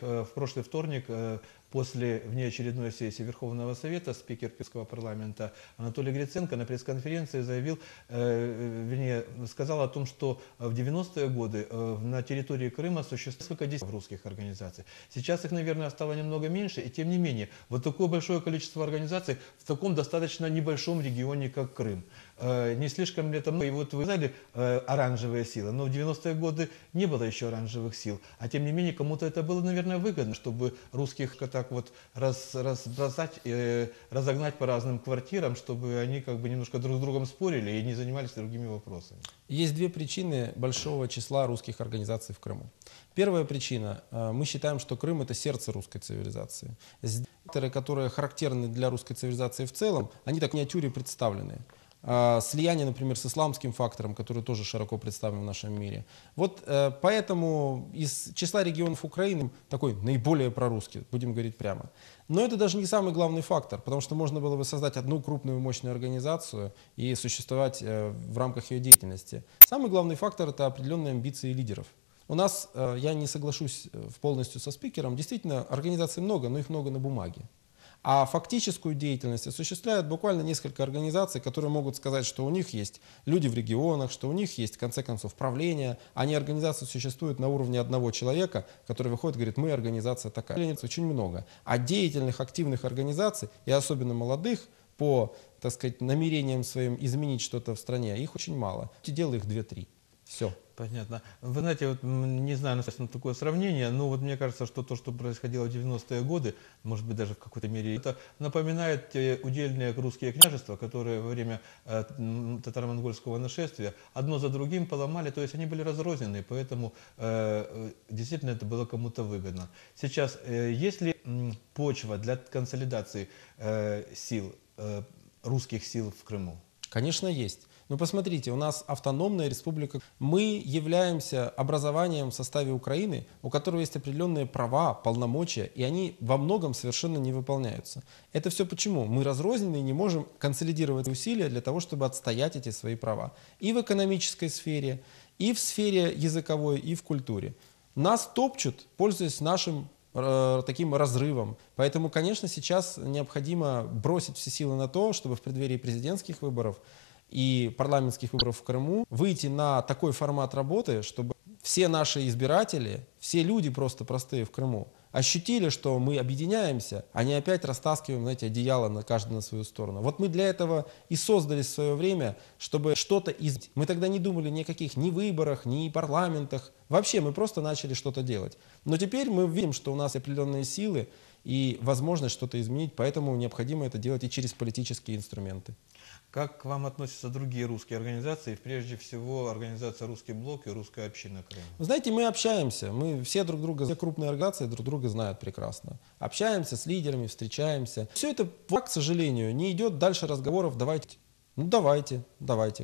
В прошлый вторник, после внеочередной сессии Верховного Совета, спикер Киргизского парламента Анатолий Гриценко на пресс-конференции заявил, сказал о том, что в 90-е годы на территории Крыма существует несколько десятков русских организаций. Сейчас их, наверное, стало немного меньше, и тем не менее, вот такое большое количество организаций в таком достаточно небольшом регионе, как Крым. Не слишком ли это много? И вот вы сказали оранжевые силы, но в 90-е годы не было еще оранжевых сил, а тем не менее кому-то это было, наверное, выгодно, чтобы русских так вот разбросать, разогнать по разным квартирам, чтобы они как бы немножко друг с другом спорили и не занимались другими вопросами. Есть две причины большого числа русских организаций в Крыму. Первая причина. Мы считаем, что Крым – это сердце русской цивилизации. Факторы, которые характерны для русской цивилизации в целом, они так в миниатюре представлены. Слияние, например, с исламским фактором, который тоже широко представлен в нашем мире. Вот поэтому из числа регионов Украины такой наиболее прорусский, будем говорить прямо. Но это даже не самый главный фактор, потому что можно было бы создать одну крупную мощную организацию и существовать в рамках ее деятельности. Самый главный фактор – это определенные амбиции лидеров. У нас, я не соглашусь полностью со спикером, действительно организаций много, но их много на бумаге. А фактическую деятельность осуществляют буквально несколько организаций, которые могут сказать, что у них есть люди в регионах, что у них есть, в конце концов, правление, а не организации существуют на уровне одного человека, который выходит и говорит, мы организация такая. Очень много. А деятельных, активных организаций, и особенно молодых, по, так сказать, намерениям своим изменить что-то в стране, их очень мало. Дело их 2-3. Все. Понятно. Вы знаете, вот, не знаю, наверное, такое сравнение, но вот мне кажется, что то, что происходило в 90-е годы, может быть, даже в какой-то мере, это напоминает те удельные русские княжества, которые во время татаро-монгольского нашествия одно за другим поломали, то есть они были разрознены, поэтому действительно это было кому-то выгодно. Сейчас есть ли почва для консолидации сил, русских сил в Крыму? Конечно, есть. Но посмотрите, у нас автономная республика. Мы являемся образованием в составе Украины, у которого есть определенные права, полномочия, и они во многом совершенно не выполняются. Это все почему? Мы разрознены и не можем консолидировать усилия для того, чтобы отстоять эти свои права. И в экономической сфере, и в сфере языковой, и в культуре. Нас топчут, пользуясь нашим таким разрывом. Поэтому, конечно, сейчас необходимо бросить все силы на то, чтобы в преддверии президентских выборов и парламентских выборов в Крыму выйти на такой формат работы, чтобы все наши избиратели, все люди просто простые в Крыму ощутили, что мы объединяемся, а не опять растаскиваем, знаете, одеяло на каждый на свою сторону. Вот мы для этого и создали в свое время, чтобы что-то изменить. Мы тогда не думали ни о каких ни выборах, ни парламентах. Вообще мы просто начали что-то делать. Но теперь мы видим, что у нас определенные силы и возможность что-то изменить, поэтому необходимо это делать и через политические инструменты. Как к вам относятся другие русские организации, прежде всего организация «Русский блок» и «Русская община Крыма»? Вы знаете, мы общаемся, мы все друг друга, все крупные организации друг друга знают прекрасно. Общаемся с лидерами, встречаемся. Все это, к сожалению, не идет дальше разговоров «давайте». Ну давайте,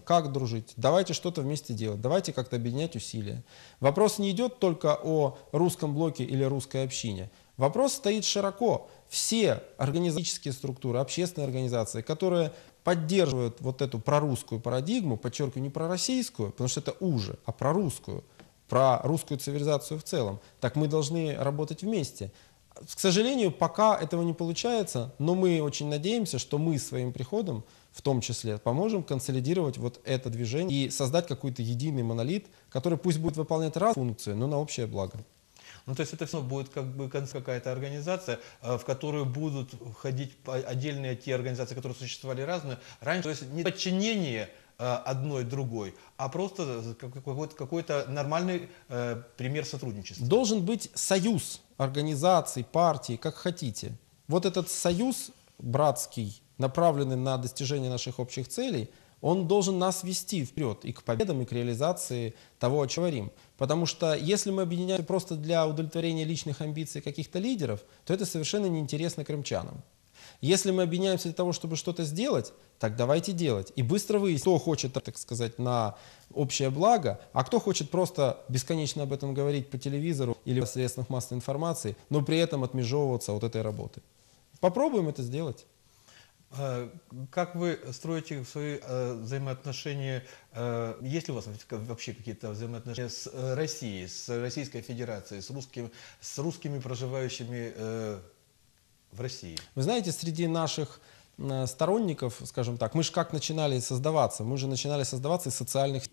как дружить, давайте что-то вместе делать, давайте как-то объединять усилия. Вопрос не идет только о русском блоке или русской общине. Вопрос стоит широко. Все организационные структуры, общественные организации, которые поддерживают вот эту прорусскую парадигму, подчеркиваю, не пророссийскую, потому что это уже, а про русскую цивилизацию в целом, так мы должны работать вместе. К сожалению, пока этого не получается, но мы очень надеемся, что мы своим приходом, в том числе, поможем консолидировать вот это движение и создать какой-то единый монолит, который пусть будет выполнять разные функции, но на общее благо. Ну, то есть это все будет как бы какая-то организация, в которую будут входить отдельные те организации, которые существовали раньше. То есть не подчинение одной другой, а просто какой-то нормальный пример сотрудничества. Должен быть союз организаций, партий, как хотите. Вот этот союз братский, направленный на достижение наших общих целей, он должен нас вести вперед и к победам, и к реализации того, о чем говорим. Потому что если мы объединяемся просто для удовлетворения личных амбиций каких-то лидеров, то это совершенно неинтересно крымчанам. Если мы объединяемся для того, чтобы что-то сделать, так давайте делать. И быстро выяснить, кто хочет, так сказать, на общее благо, а кто хочет просто бесконечно об этом говорить по телевизору или в средствах массовой информации, но при этом отмежевываться от этой работы. Попробуем это сделать. Как вы строите свои взаимоотношения? Есть ли у вас вообще какие-то взаимоотношения с Россией, с Российской Федерацией, с русскими, проживающими в России? Вы знаете, среди наших сторонников, скажем так, мы же как начинали создаваться? Мы же начинали создаваться из социальных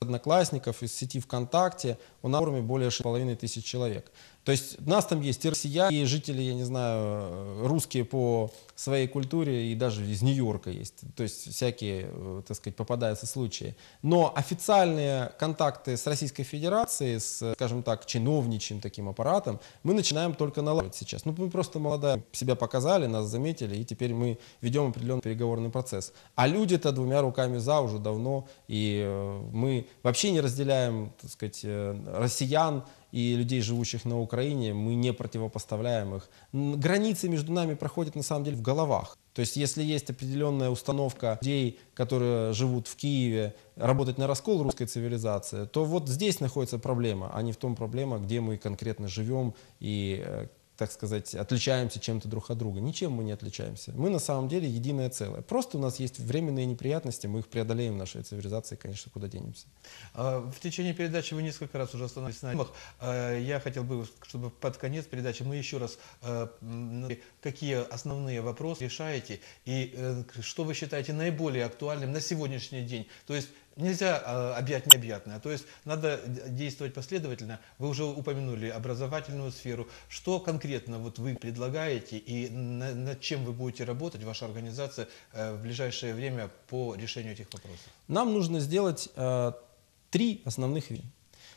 одноклассников, из сети ВКонтакте, у нас на форуме более 6500 человек. То есть у нас там есть и россияне, и жители, я не знаю, русские по своей культуре, и даже из Нью-Йорка есть. То есть всякие, так сказать, попадаются случаи. Но официальные контакты с Российской Федерацией, с, скажем так, чиновничьим таким аппаратом, мы начинаем только налаживать сейчас. Ну, мы просто молодая, себя показали, нас заметили, и теперь мы ведем определенный переговорный процесс. А люди-то двумя руками за уже давно, и мы вообще не разделяем, так сказать, россиян и людей, живущих на Украине, мы не противопоставляем их. Границы между нами проходят на самом деле в головах. То есть если есть определенная установка людей, которые живут в Киеве, работать на раскол русской цивилизации, то вот здесь находится проблема, а не в том проблема, где мы конкретно живем и, так сказать, отличаемся чем-то друг от друга. Ничем мы не отличаемся. Мы на самом деле единое целое. Просто у нас есть временные неприятности, мы их преодолеем в нашей цивилизации, конечно, куда денемся. В течение передачи вы несколько раз уже остановились на темах. Я хотел бы, чтобы под конец передачи мы еще раз, какие основные вопросы решаете и что вы считаете наиболее актуальным на сегодняшний день. То есть нельзя объять необъятное, то есть надо действовать последовательно. Вы уже упомянули образовательную сферу. Что конкретно вот вы предлагаете и над чем вы будете работать, ваша организация, в ближайшее время по решению этих вопросов? Нам нужно сделать 3 основных вещи.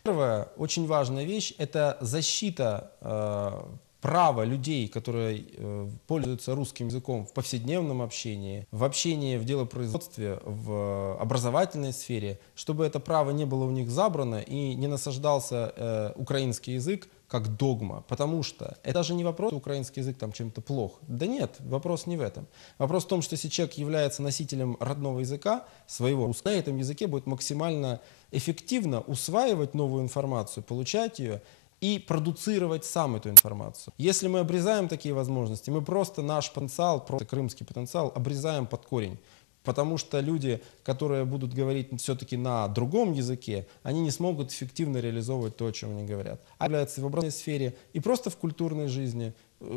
Первая очень важная вещь – это защита права людей, которые пользуются русским языком в повседневном общении, в общении в делопроизводстве, в образовательной сфере, чтобы это право не было у них забрано и не насаждался украинский язык как догма, потому что это даже не вопрос, что украинский язык там чем-то плох. Да нет, вопрос не в этом. Вопрос в том, что если человек является носителем родного языка, своего, на этом языке будет максимально эффективно усваивать новую информацию, получать ее и продуцировать сам эту информацию. Если мы обрезаем такие возможности, мы просто наш потенциал, просто крымский потенциал обрезаем под корень. Потому что люди, которые будут говорить все-таки на другом языке, они не смогут эффективно реализовывать то, о чем они говорят. А является в образовательной сфере и просто в культурной жизни.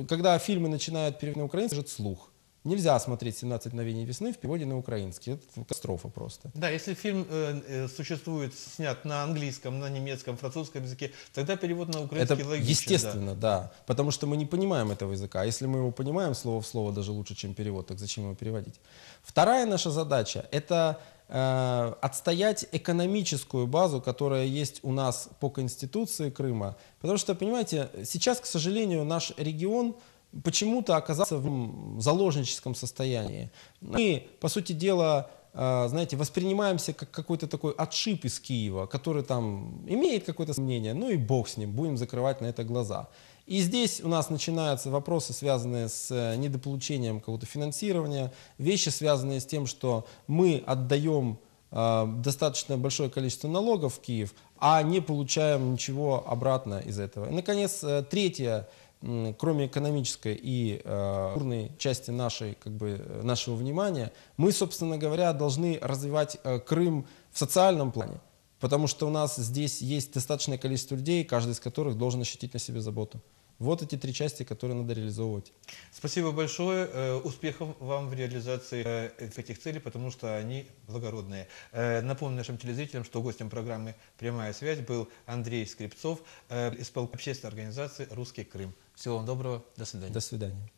Когда фильмы начинают переводить на украинский, это слух. Нельзя смотреть «17 мгновений весны» в переводе на украинский. Это катастрофа просто. Да, если фильм существует, снят на английском, на немецком, французском языке, тогда перевод на украинский Это логичен. естественно, да. Потому что мы не понимаем этого языка. А если мы его понимаем слово в слово даже лучше, чем перевод, так зачем его переводить? Вторая наша задача – это отстоять экономическую базу, которая есть у нас по Конституции Крыма. Потому что, понимаете, сейчас, к сожалению, наш регион почему-то оказался в заложническом состоянии. Мы, по сути дела, знаете, воспринимаемся как какой-то такой отшиб из Киева, который там имеет какое-то мнение, ну и бог с ним, будем закрывать на это глаза. И здесь у нас начинаются вопросы, связанные с недополучением какого-то финансирования, вещи, связанные с тем, что мы отдаем достаточно большое количество налогов в Киев, а не получаем ничего обратно из этого. И, наконец, третье, кроме экономической и культурной части нашего внимания, мы, собственно говоря, должны развивать Крым в социальном плане, потому что у нас здесь есть достаточное количество людей, каждый из которых должен ощутить на себе заботу. Вот эти 3 части, которые надо реализовывать. Спасибо большое. Успехов вам в реализации этих целей, потому что они благородные. Напомню нашим телезрителям, что гостем программы «Прямая связь» был Андрей Скрипцов, исполнитель общественной организации «Русский Крым». Всего вам доброго. До свидания. До свидания.